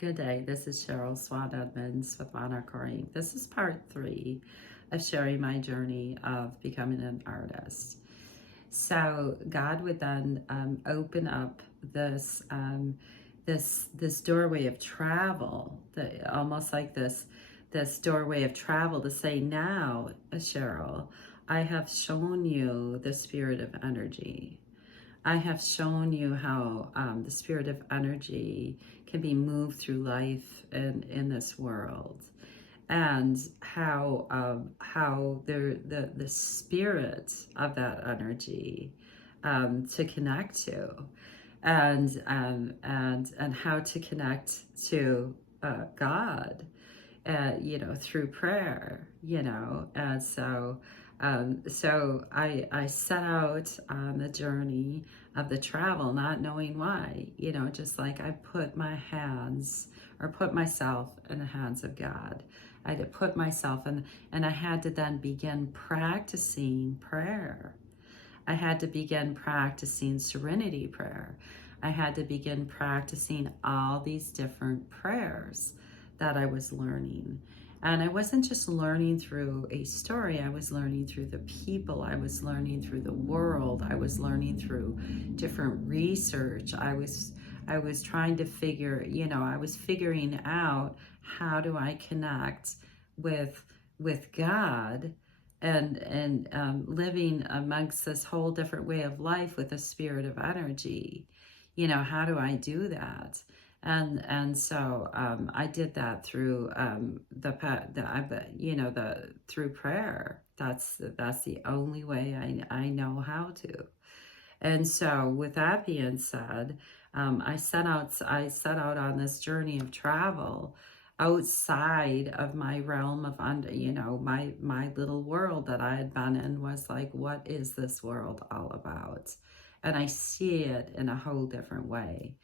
Good day. This is Cheryl Swan-Edmunds with Monarch Ring. This is part 3 of sharing my journey of becoming an artist. So God would then open up this doorway of travel, almost like this doorway of travel to say, now, Cheryl, I have shown you the spirit of energy. I have shown you how the spirit of energy can be moved through life in this world, and how the spirit of that energy to connect to, and how to connect to God, through prayer, and so I set out on the journey of the travel, not knowing why, just like I put myself in the hands of God. I had to put myself in, and I had to then begin practicing prayer. I had to begin practicing serenity prayer. I had to begin practicing all these different prayers that I was learning. And I wasn't just learning through a story, I was learning through the people, I was learning through the world, I was learning through different research. I was trying to I was figuring out, how do I connect with God, and living amongst this whole different way of life with a spirit of energy. How do I do that? And so I did that through through prayer. That's the only way I know how to. And so, with that being said, I set out on this journey of travel outside of my realm of my little world that I had been in. Was like, what is this world all about? And I see it in a whole different way.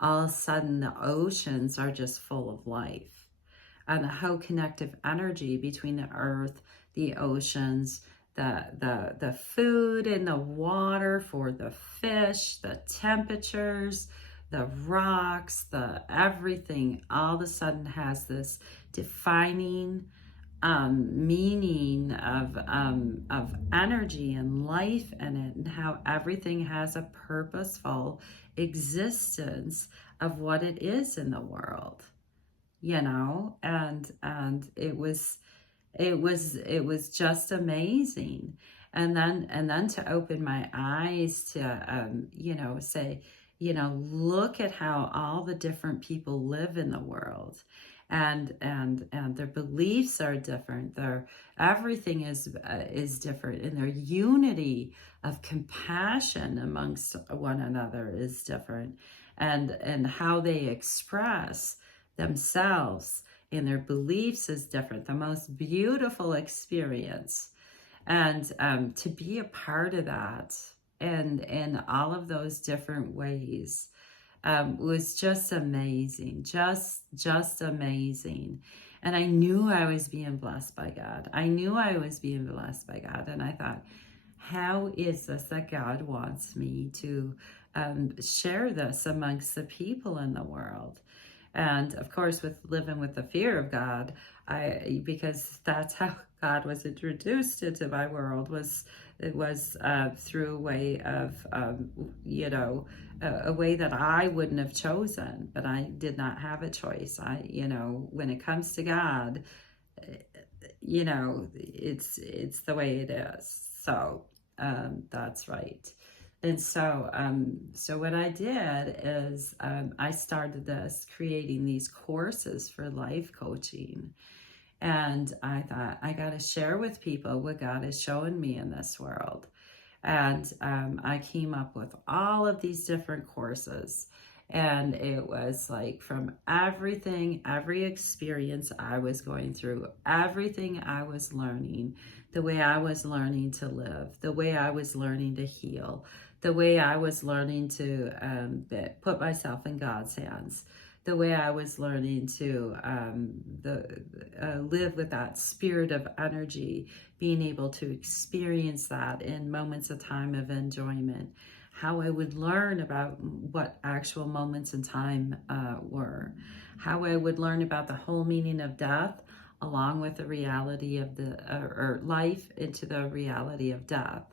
All of a sudden, the oceans are just full of life, and the whole connective energy between the earth, the oceans, the food and the water for the fish, the temperatures, the rocks, the everything, all of a sudden has this defining meaning of energy and life in it, and how everything has a purposeful existence of what it is in the world, and it was just amazing. And then to open my eyes to say, look at how all the different people live in the world, and their beliefs are different, their everything is different, and their unity of compassion amongst one another is different, and how they express themselves and their beliefs is different. The most beautiful experience, and to be a part of that, and in all of those different ways, was just amazing, just amazing. And I knew I was being blessed by God. And I thought, how is this that God wants me to share this amongst the people in the world? And of course, with living with the fear of God, because that's how God was introduced into my world, was through a way of a way that I wouldn't have chosen, but I did not have a choice. When it comes to God, it's the way it is. So that's right. And so what I did is I started creating these courses for life coaching. And I thought, I got to share with people what God is showing me in this world. And I came up with all of these different courses. And it was like, from every experience I was going through, everything I was learning, the way I was learning to live, the way I was learning to heal, the way I was learning to put myself in God's hands, the way I was learning to live with that spirit of energy, being able to experience that in moments of time of enjoyment, how I would learn about what actual moments in time were, how I would learn about the whole meaning of death along with the reality of the or life into the reality of death.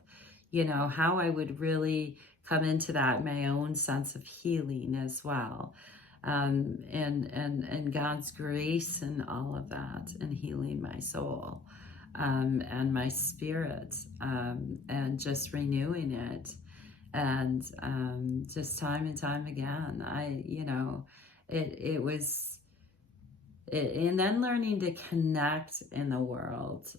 You know, how I would really come into that my own sense of healing as well. And God's grace and all of that, and healing my soul and my spirit, and just renewing it. And just time and time again, it was, and then learning to connect in the world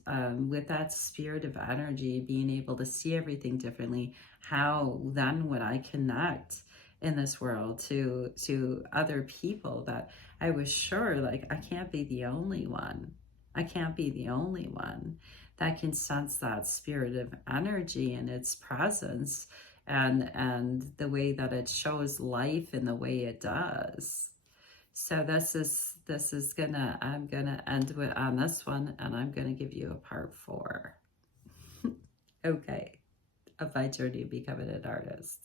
with that spirit of energy, being able to see everything differently. How then would I connect in this world to other people that I was sure, like, I can't be the only one. I can't be the only one that can sense that spirit of energy and its presence, and the way that it shows life in the way it does. So this is gonna, I'm gonna end with on this one, and I'm gonna give you a part 4. Okay, of my journey becoming an artist.